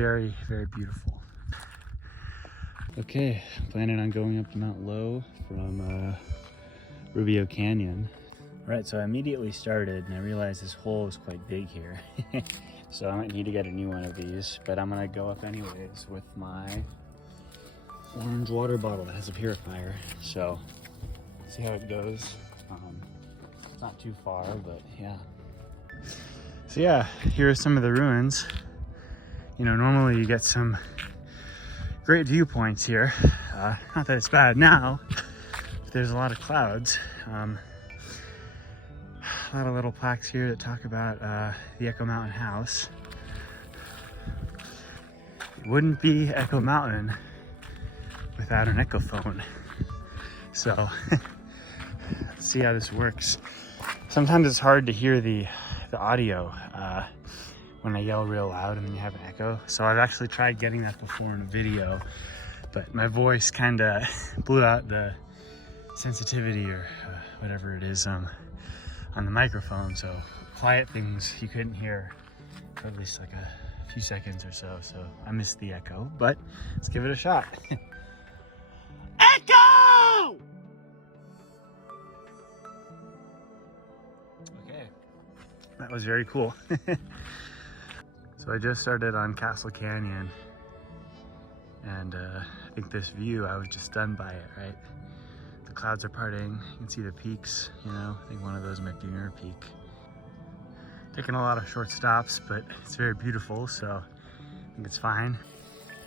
Very, very beautiful. Okay, planning on going up to Mt Lowe from Rubio Canyon. All right, so I immediately started and I realized this hole is quite big here. So I might need to get a new one of these, but I'm gonna go up anyways with my orange water bottle that has a purifier. So see how it goes. It's not too far, but yeah. So yeah, here are some of the ruins. You know, normally you get some great viewpoints here. Not that it's bad now, but there's a lot of clouds. A lot of little plaques here that talk about the Echo Mountain house. It wouldn't be Echo Mountain without an echo phone. So let's see how this works. Sometimes it's hard to hear the audio when I yell real loud and then you have an echo. So I've actually tried getting that before in a video, but my voice kind of blew out the sensitivity or whatever it is on the microphone, so quiet things you couldn't hear for at least like a few seconds or so. So I missed the echo, but let's give it a shot. Echo! Okay, that was very cool. So I just started on Castle Canyon, and I think this view, I was just stunned by it, right? The clouds are parting, you can see the peaks, you know, I think one of those might be Mirror Peak. Taking a lot of short stops, but it's very beautiful, so I think it's fine.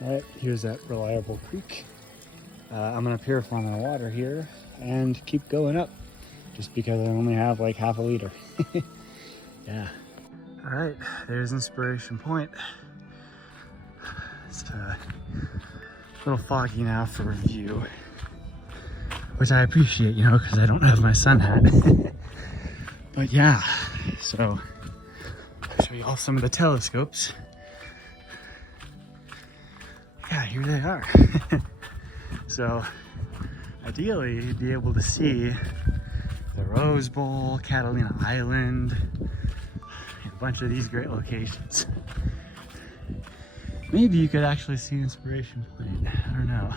All right, here's that reliable creek. I'm gonna purify my water here and keep going up, just because I only have like half a liter. Yeah. All right, there's Inspiration Point. It's a little foggy now for review, which I appreciate, you know, because I don't have my sun hat. But yeah, so I'll show you all some of the telescopes. Yeah, here they are. So ideally, you'd be able to see the Rose Bowl, Catalina Island, a bunch of these great locations. Maybe you could actually see Inspiration Point, I don't know.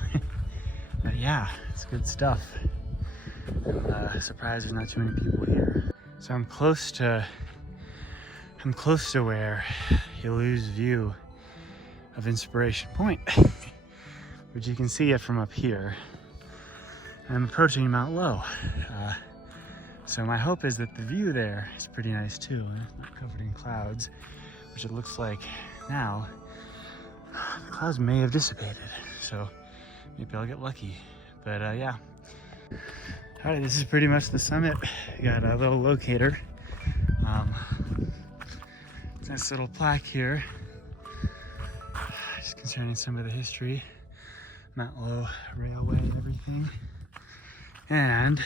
But yeah, it's good stuff. I'm surprised there's not too many people here. So I'm close to where you lose view of Inspiration Point, which you can see it from up here. I'm approaching Mt Lowe. So my hope is that the view there is pretty nice too, and it's not covered in clouds, which it looks like now. The clouds may have dissipated, so maybe I'll get lucky. But yeah. All right, this is pretty much the summit. We got a little locator. Nice little plaque here, just concerning some of the history, Mt Lowe Railway and everything. And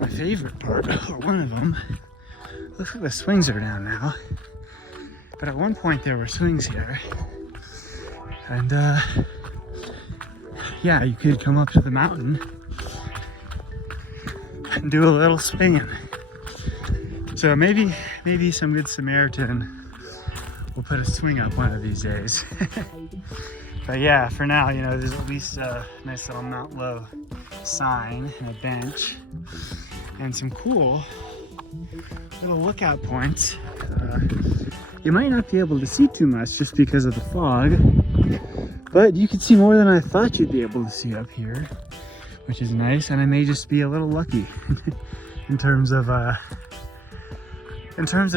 my favorite part, or one of them, looks like the swings are down now. But at one point there were swings here. And yeah, you could come up to the mountain and do a little swinging. So maybe some good Samaritan will put a swing up one of these days. But yeah, for now, you know, there's at least a nice little Mt Lowe sign and a bench and some cool little lookout points. You might not be able to see too much just because of the fog, but you can see more than I thought you'd be able to see up here, which is nice. And I may just be a little lucky in terms of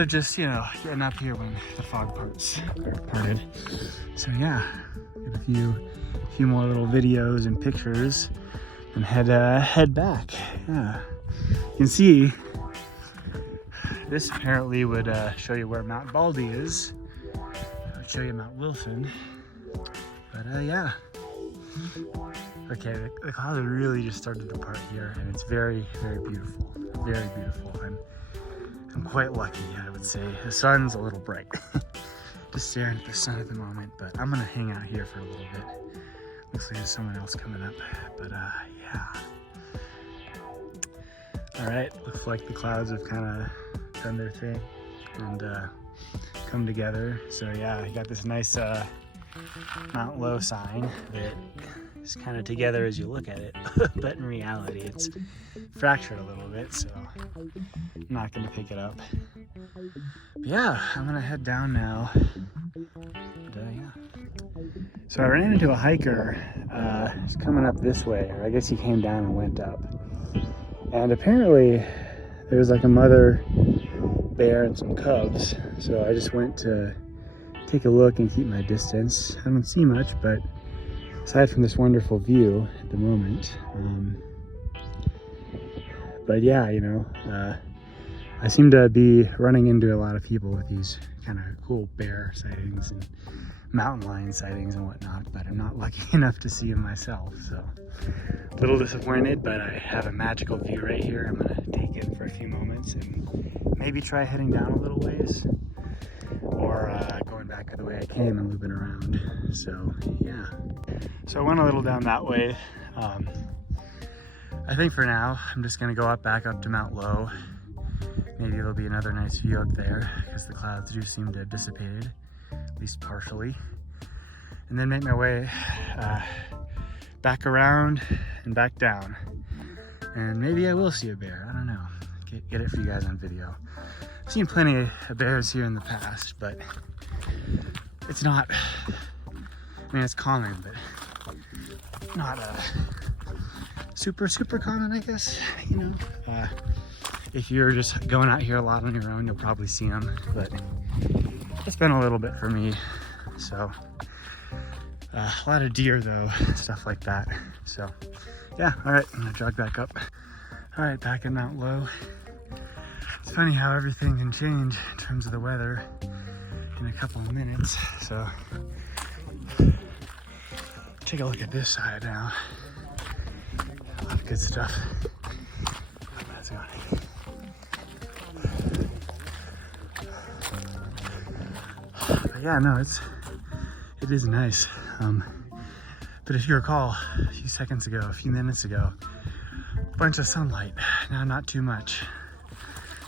just, you know, getting up here when the fog parted. So yeah, get a few more little videos and pictures and head back. Yeah, you can see this apparently would show you where Mount Baldy is. I would show you Mount Wilson. But yeah. Okay, the clouds have really just started to part here, and it's very, very beautiful. Very beautiful. I'm quite lucky, I would say. The sun's a little bright. Just staring at the sun at the moment, but I'm gonna hang out here for a little bit. Looks like there's someone else coming up, but yeah. All right, looks like the clouds have kind of done their thing and come together. So yeah, I got this nice Mt Lowe sign that is kind of together as you look at it, but in reality it's fractured a little bit, so I'm not gonna pick it up. But yeah, I'm gonna head down now. So I ran into a hiker. He's coming up this way, or I guess he came down and went up. And apparently there's like a mother bear and some cubs. So I just went to take a look and keep my distance. I don't see much, but aside from this wonderful view at the moment. But yeah, you know, I seem to be running into a lot of people with these kind of cool bear sightings and mountain lion sightings and whatnot, but I'm not lucky enough to see them myself, so a little disappointed, but I have a magical view right here. I'm gonna take it for a few moments and maybe try heading down a little ways, or going back the way I came and looping around. So yeah, so I went a little down that way. I think for now I'm just gonna go back up to Mt Lowe. Maybe there'll be another nice view up there because the clouds do seem to have dissipated, at least partially, and then make my way back around and back down, and maybe I will see a bear. I don't know. Get it for you guys on video. I've seen plenty of bears here in the past, but it's not, I mean, it's common, but not super common, I guess, you know. If you're just going out here a lot on your own, you'll probably see them, but it's been a little bit for me. So a lot of deer though, stuff like that. So yeah, all right, I'm gonna jog back up. All right, back in Mt Lowe. It's funny how everything can change in terms of the weather in a couple of minutes. So take a look at this side now. A lot of good stuff. Let's go. But yeah, no, it is nice. But if you recall, a few seconds ago, a few minutes ago, a bunch of sunlight. Now not too much.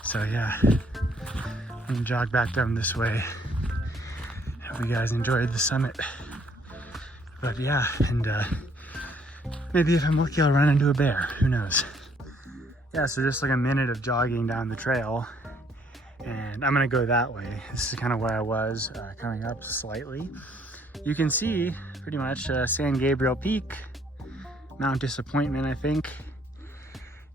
So yeah, I'm gonna jog back down this way. Hope you guys enjoyed the summit. But yeah, and maybe if I'm lucky, I'll run into a bear. Who knows? Yeah, so just like a minute of jogging down the trail, and I'm gonna go that way. This is kind of where I was, coming up slightly. You can see pretty much San Gabriel Peak, Mount Disappointment, I think,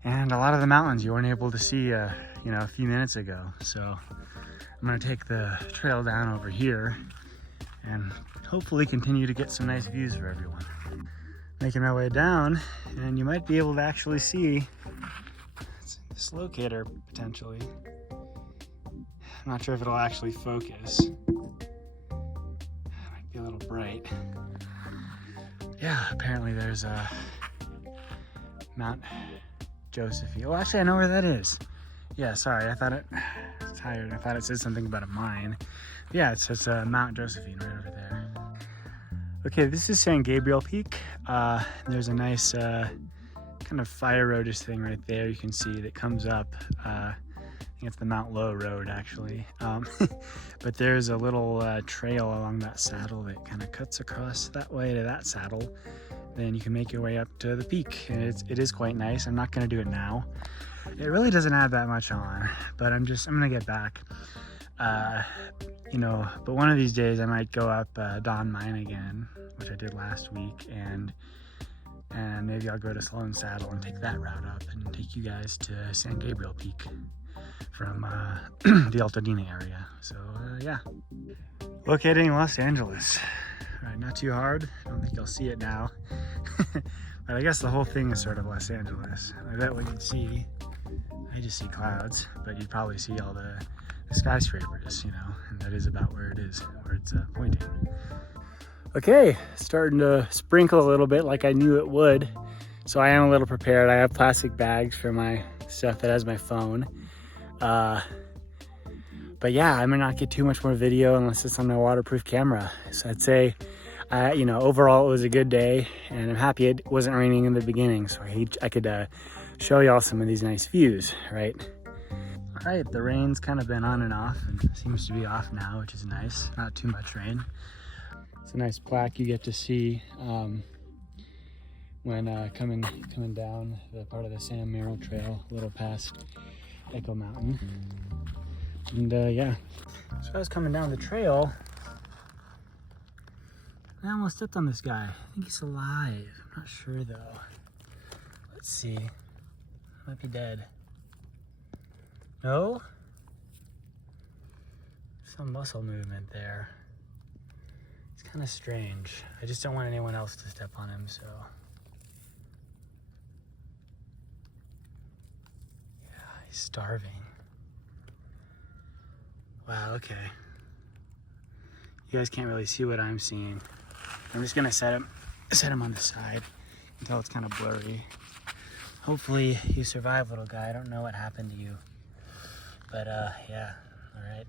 and a lot of the mountains you weren't able to see, you know, a few minutes ago. So I'm gonna take the trail down over here and hopefully continue to get some nice views for everyone. Making my way down, and you might be able to actually see this locator potentially. I'm not sure if it'll actually focus. It might be a little bright. Yeah, apparently there's a Mount Josephine. Well, actually I know where that is. Yeah, sorry, I was tired. I thought it said something about a mine. Yeah, it says Mount Josephine right over there. Okay, this is San Gabriel Peak. There's a nice kind of fire roadish thing right there you can see that comes up. I think it's the Mt Lowe road actually. But there's a little trail along that saddle that kind of cuts across that way to that saddle. Then you can make your way up to the peak, and it is quite nice. I'm not gonna do it now. It really doesn't have that much on, but I'm gonna get back. You know, but one of these days I might go up Don Mine again, which I did last week, and maybe I'll go to Sloan Saddle and take that route up and take you guys to San Gabriel Peak from the Altadena area. So yeah, locating Los Angeles. All right, not too hard. I don't think you'll see it now, but I guess the whole thing is sort of Los Angeles. I bet what you'd see, I just see clouds, but you'd probably see all the skyscrapers, you know, and that is about where it is, where it's pointing. Okay, starting to sprinkle a little bit like I knew it would, so I am a little prepared. I have plastic bags for my stuff that has my phone. But yeah, I may not get too much more video unless it's on my waterproof camera. So I'd say, you know, overall it was a good day, and I'm happy it wasn't raining in the beginning, so I could show y'all some of these nice views, right? All right, the rain's kind of been on and off, and seems to be off now, which is nice. Not too much rain. It's a nice plaque you get to see when coming down the part of the Sam Merrill Trail, a little past Echo Mountain. And yeah, so I was coming down the trail, I almost stepped on this guy. I think he's alive. I'm not sure though. Let's see. Might be dead. No? Some muscle movement there. It's kind of strange. I just don't want anyone else to step on him, so. Yeah, he's starving. Wow, okay. You guys can't really see what I'm seeing. I'm just gonna set him on the side until it's kind of blurry. Hopefully you survive, little guy. I don't know what happened to you. But yeah, all right.